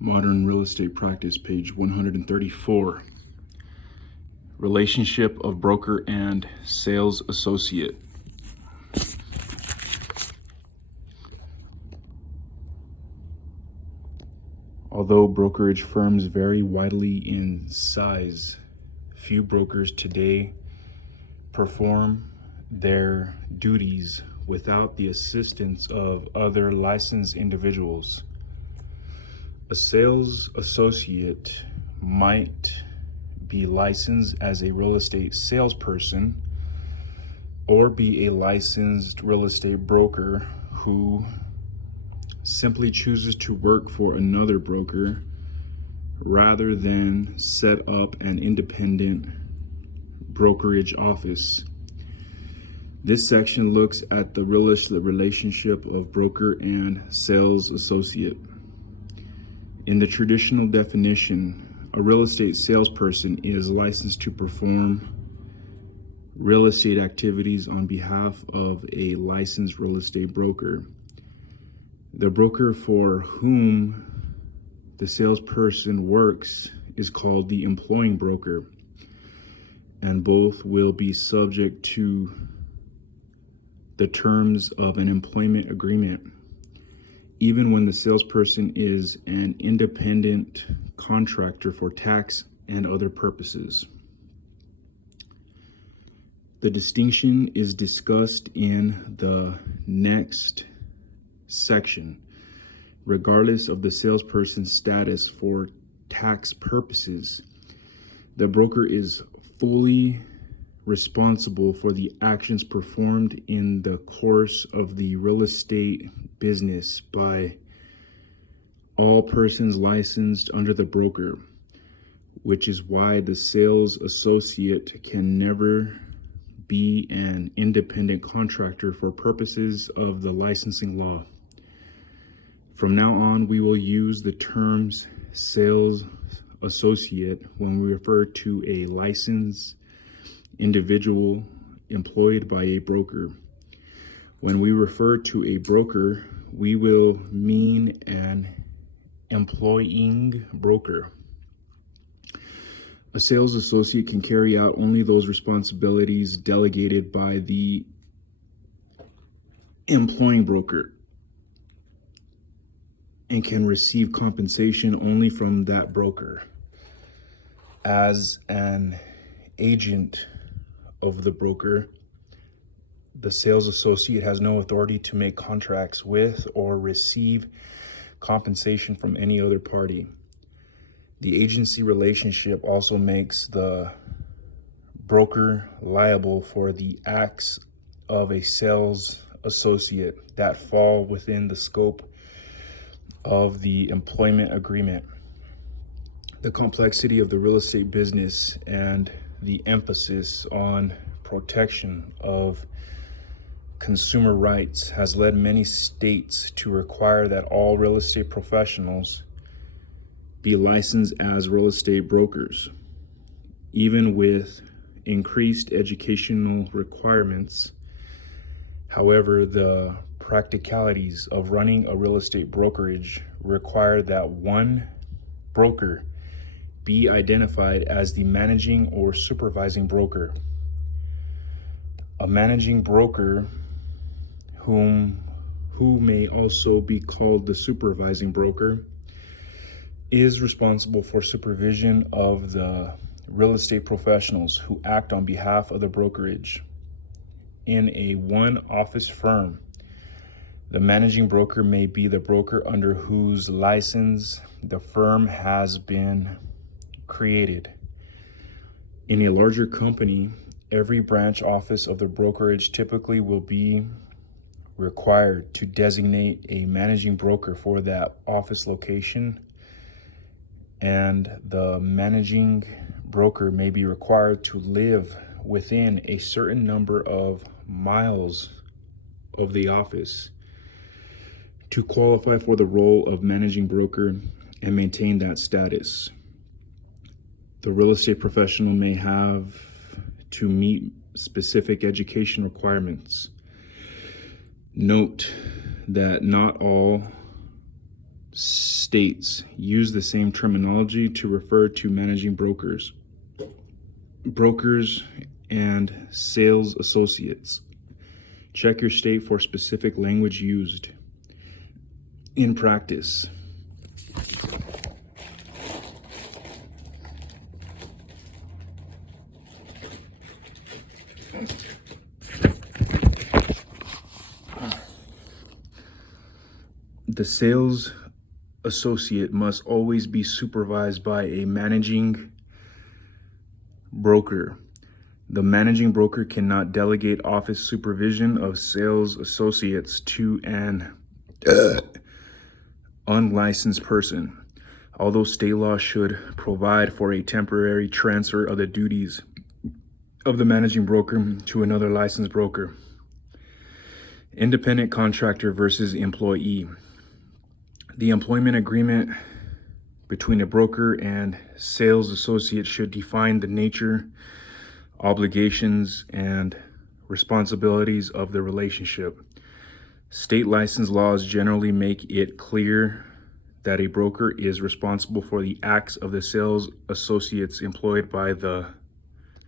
Modern Real Estate Practice, page 134. Relationship of broker and sales associate. Although brokerage firms vary widely in size, few brokers today perform their duties without the assistance of other licensed individuals. A sales associate might be licensed as a real estate salesperson or be a licensed real estate broker who simply chooses to work for another broker rather than set up an independent brokerage office. This section looks at the relationship of broker and sales associate. In the traditional definition, a real estate salesperson is licensed to perform real estate activities on behalf of a licensed real estate broker. The broker for whom the salesperson works is called the employing broker, and both will be subject to the terms of an employment agreement, even when the salesperson is an independent contractor for tax and other purposes. The distinction is discussed in the next section. Regardless of the salesperson's status for tax purposes, the broker is fully responsible for the actions performed in the course of the real estate business by all persons licensed under the broker, which is why the sales associate can never be an independent contractor for purposes of the licensing law. From now on, we will use the terms sales associate when we refer to a licensed individual employed by a broker. When we refer to a broker, we will mean an employing broker. A sales associate can carry out only those responsibilities delegated by the employing broker and can receive compensation only from that broker. As an agent of the broker, the sales associate has no authority to make contracts with or receive compensation from any other party. The agency relationship also makes the broker liable for the acts of a sales associate that fall within the scope of the employment agreement. The complexity of the real estate business and the emphasis on protection of consumer rights has led many states to require that all real estate professionals be licensed as real estate brokers. Even with increased educational requirements, however, the practicalities of running a real estate brokerage require that one broker be identified as the managing or supervising broker. A managing broker, who may also be called the supervising broker, is responsible for supervision of the real estate professionals who act on behalf of the brokerage. In a one-office firm, the managing broker may be the broker under whose license the firm has been created. In a larger company, every branch office of the brokerage typically will be required to designate a managing broker for that office location, and the managing broker may be required to live within a certain number of miles of the office to qualify for the role of managing broker and maintain that status. The real estate professional may have to meet specific education requirements. Note that not all states use the same terminology to refer to managing brokers, brokers, and sales associates. Check your state for specific language used. In practice, the sales associate must always be supervised by a managing broker. The managing broker cannot delegate office supervision of sales associates to an unlicensed person, although state law should provide for a temporary transfer of the duties of the managing broker to another licensed broker. Independent contractor versus employee. The employment agreement between a broker and sales associate should define the nature, obligations, and responsibilities of the relationship. State license laws generally make it clear that a broker is responsible for the acts of the sales associates employed by the